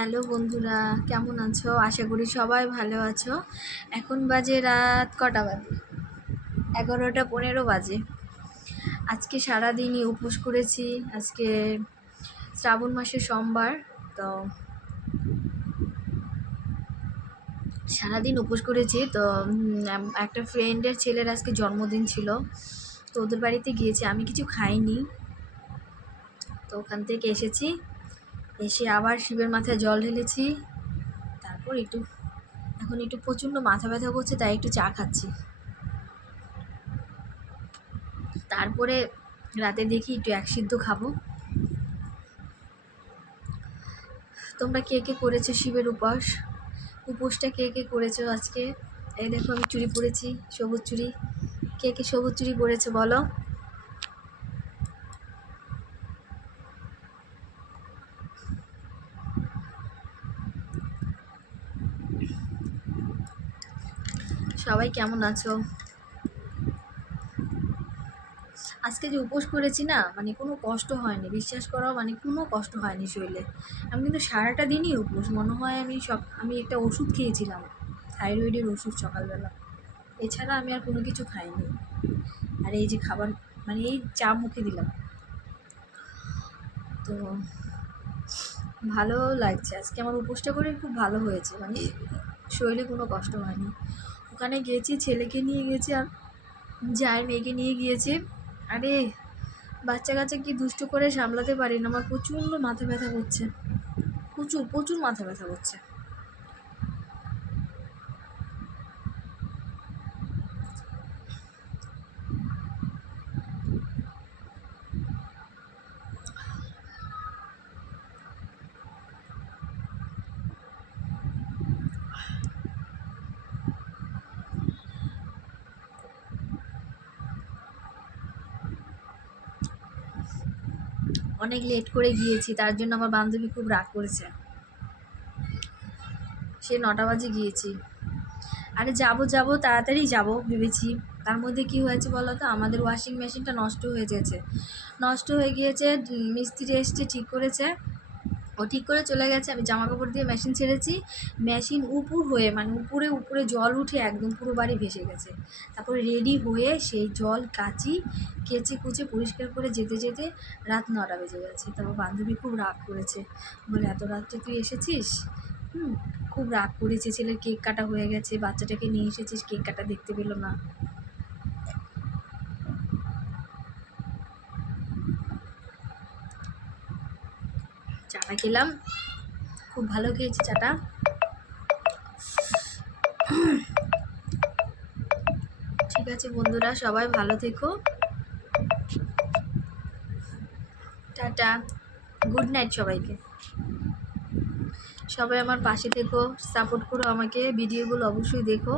Hello বন্ধুরা, কেমন আছো? আশা করি সবাই ভালো আছো। এখন বাজে রাত কটা বাজে? 11টা 15 বাজে। আজকে সারাদিনই উপোস করেছি। আজকে শ্রাবণ মাসের সোমবার, তো সারাদিন উপোস করেছি। তো একটা ফ্রেন্ডের ছেলের আজকে জন্মদিন ছিল, তো ওদের বাড়িতে গিয়েছি। আমি কিছু খাইনি, তো ওখান থেকে এসে আবার শিবের মাথায় জল ঢেলেছি। তারপর এখন একটু প্রচণ্ড মাথা ব্যথা করছে, তাই একটু চা খাচ্ছি। তারপরে রাতে দেখি একটু এক সিদ্ধ খাবো। তোমরা কে কে করেছো শিবের উপোসটা কে কে করেছো আজকে? এই দেখো আমি চুড়ি পরেছি, সবুজ চুড়ি। কে কে সবুজ চুড়ি পরেছো বলো? সবাই কেমন আছো? আজকে যে উপোস করেছি না, মানে কোনো কষ্ট হয়নি, বিশ্বাস করো, মানে কোনো কষ্ট হয়নি শরীরে। আমি কিন্তু সারাটা দিনই উপোস, মনে হয় আমি একটা ওষুধ খেয়েছিলাম, থাইরয়েডের ওষুধ সকালবেলা। এছাড়া আমি আর কোনো কিছু খাইনি। আর এই যে খাবার, মানে এই চা মুখে দিলাম, তো ভালো লাগছে। আজকে আমার উপোসটা করে খুব ভালো হয়েছে, মানে শরীরে কোনো কষ্ট হয়নি। ওখানে গিয়েছি, ছেলেকে নিয়ে গেছি আর যার মেয়েকে নিয়ে গিয়েছে। আরে বাচ্চা কাচ্চা কি দুষ্টু করে সামলাতে পারি না, আমার প্রচণ্ড মাথা ব্যথা করছে, প্রচুর প্রচুর মাথা ব্যথা করছে। অনেক লেট করে গিয়েছি, তার জন্য আমার বান্ধবী খুব রাগ করেছে। সে 9টা বাজে গিয়েছি। আরে যাবো তাড়াতাড়ি যাবো ভেবেছি, তার মধ্যে কি হয়েছে বলো তো, আমাদের ওয়াশিং মেশিনটা নষ্ট হয়ে গিয়েছে। মিস্ত্রি এসছে, ঠিক করেছে। ও ঠিক করে চলে গেছে। আমি জামা কাপড় দিয়ে মেশিন ছেড়েছি, মেশিন হয়ে, মানে উপরে জল উঠে একদম পুরো বাড়ি ভেসে গেছে। তারপরে রেডি হয়ে সেই জল কেচে কুচে পরিষ্কার করে যেতে যেতে রাত 9টা বেজে গেছে। তারপর বান্ধবী খুব রাগ করেছে, বলে এত রাত্রে তুই এসেছিস। খুব রাগ করেছে। ছেলের কেক কাটা হয়ে গেছে, বাচ্চাটাকে নিয়ে এসেছিস, কেক কাটা দেখতে পেলো না। চাটা খেলাম, খুব ভালো খেয়েছি চাটা। ঠিক আছে বন্ধুরা, সবাই ভালো থেকো, টাটা, গুড নাইট সবাইকে। সবাই আমার পাশে থেকো, সাপোর্ট করো আমাকে, ভিডিওগুলো অবশ্যই দেখো।